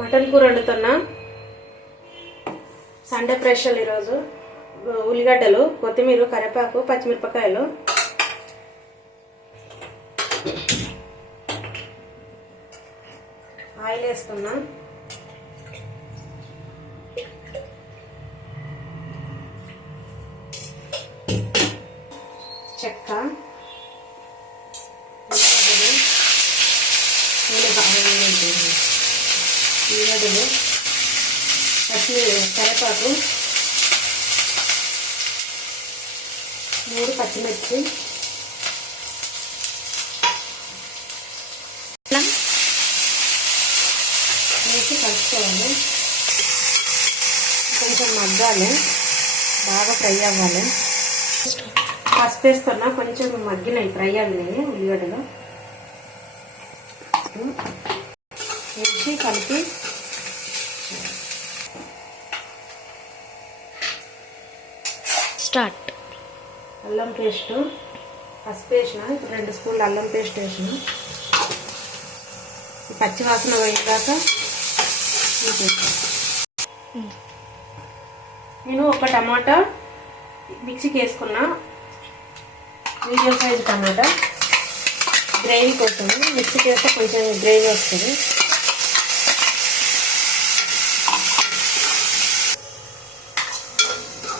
Mutton కూర వండుతున్నా. Sunday special ఈరోజు. ఉల్లిగడ్డలు, కొత్తిమీర, కరివేపాకు, పచ్చిమిరపకాయలు, ఆయిల్ వేస్తున్నా. చెక్క, ఉల్లిగడ్డలు, కరివేపాకు, 3 పచ్చిమిర్చి, వేసి కలుపుకోవాలి. కొంచెం మగ్గాలి, బాగా ఫ్రై అవ్వాలి. పసుపు వేస్తున్నా, కొంచెం మగ్గినాయి, ఫ్రై అవ్వినాయి ఉల్లిగడ్డలు. వేసి కలిపి స్టార్ట్. అల్లం పేస్ట్, పసుపు వేసిన, 2 స్పూన్లు అల్లం పేస్ట్ వేసిన. పచ్చి వాసన పోయేదాకా నేను ఒక టమాటా మిక్సీకి వేసుకున్నా, మీడియం సైజు టమాటా. గ్రేవీ కోసం మిక్సీకి వేస్తే కొంచెం గ్రేవీ వస్తుంది.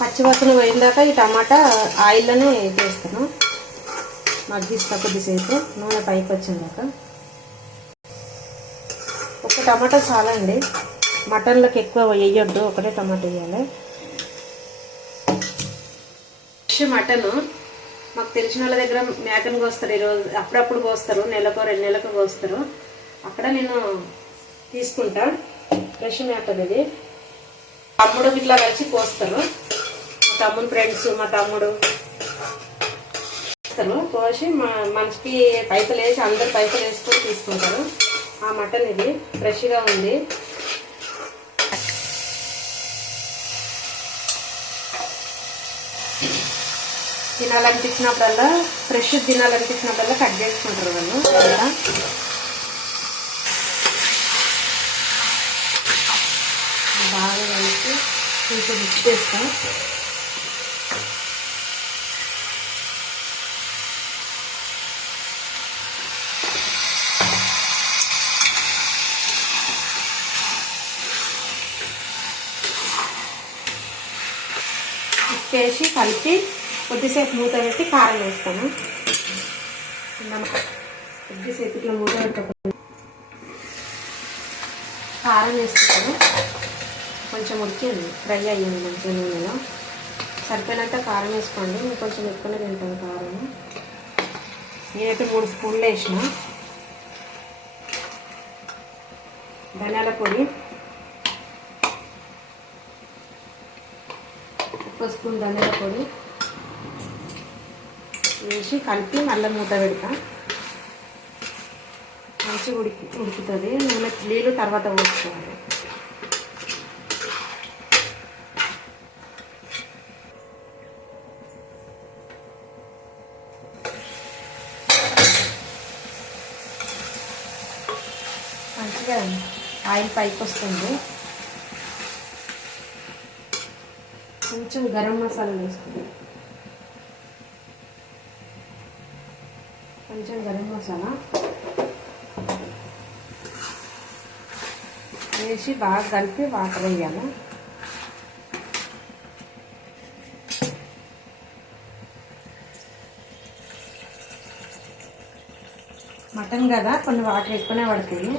పచ్చివాసన పోయిందాక ఈ టమాటా ఆయిల్లోనే వేస్తాను, మగ్గిస్తా కొద్దిసేపు, నూనె పైకి వచ్చిందాక. ఒక టమాటా చాలా అండి, మటన్లోకి ఎక్కువ వేయొద్దు, ఒకటే టమాటా వేయాలి. ఫ్రెష్ మటను మాకు తెలిసిన వాళ్ళ దగ్గర మేకను కోస్తారు, ఈరోజు అప్పుడప్పుడు కోస్తారు, నెలకు 2 నెలలకు కోస్తారు. అక్కడ నేను తీసుకుంటా ఫ్రెష్ మేకది. ఇది తమ్ముడు ఇట్లా కలిసి కోస్తారు, మా తమ్ముడు ఫ్రెండ్స్, మా తమ్ముడు కోసి మనిషికి పైసలు వేసి, అందరు పైసలు వేసుకొని తీసుకుంటారు. ఆ మటన్ ఇది ఫ్రెష్గా ఉంది. తినాలనిపించినప్పుడల్లా, ఫ్రెష్ తినాలనిపించినప్పుడల్లా కట్ చేసుకుంటారు వాళ్ళు. బాగా కలిసి కొంచెం మిక్స్ చేస్తాం. వేసి కలిపి కొద్దిసేపు మూత పెట్టి కారం వేస్తాను. కొద్దిసేపు ఇట్లా మూత పెట్టకుండా కారం వేస్తాను. కొంచెం ఉడికింది, ఫ్రై అయ్యింది మంచిగా నూనెలో. సరిపోయినంత కారం వేసుకోండి, నేను కొంచెం ఎక్కువనే తింటాను కారం. నేనైతే 3 స్పూన్లు వేసిన. ధనియాల పొడి 1 స్పూన్ ధనియాల పొడి వేసి కలిపి మళ్ళీ మూత పెడతా. మంచిగా ఉడుకుతుంది. నూనె నీళ్ళు తర్వాత పోసుకోవాలి. మంచిగా ఆయిల్ పైకి వస్తుంది. కొంచెం గరం మసాలా వేసుకుంటాం, కొంచెం గరం మసాలా వేసి బాగా కలిపి వాటర్ వేయాలి. మటన్ కదా, కొన్ని వాటర్ ఎక్కువనే పడతాయి.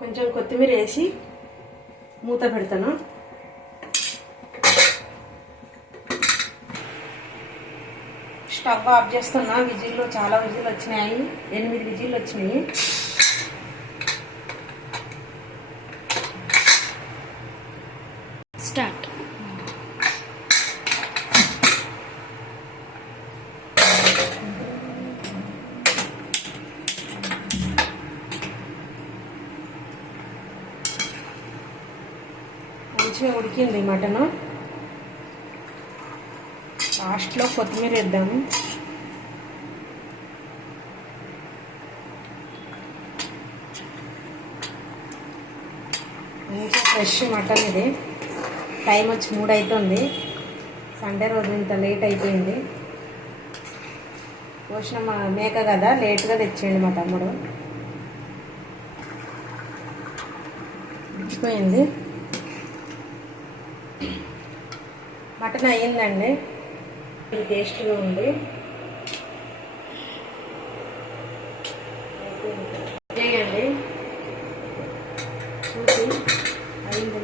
కొంచెం కొత్తిమీర వేసి మూత పెడతాను. స్టవ్ ఆఫ్ చేస్తున్నా. విజిల్లు చాలా విజిల్లు వచ్చినాయి, 8 విజిల్లు వచ్చినాయి. స్టార్ట్. మంచిగా ఉడికింది మటను. లాస్ట్లో కొత్తిమీర వేద్దాము. మంచిగా ఫ్రెష్ మటన్ ఇది. టైం వచ్చి 3 అవుతుంది. సండే రోజు ఇంత లేట్ అయిపోయింది. పోసిన మా మేక కదా, లేట్గా తెచ్చేయండి మా తమ్ముడు. ఉడికిపోయింది. మటన్ అయ్యిందండి. ఇది టేస్ట్గా ఉంది. చేయండి, చూసి అయింది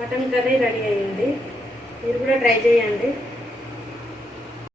మటన్ కర్రీ రెడీ అయ్యింది. మీరు కూడా ట్రై చేయండి.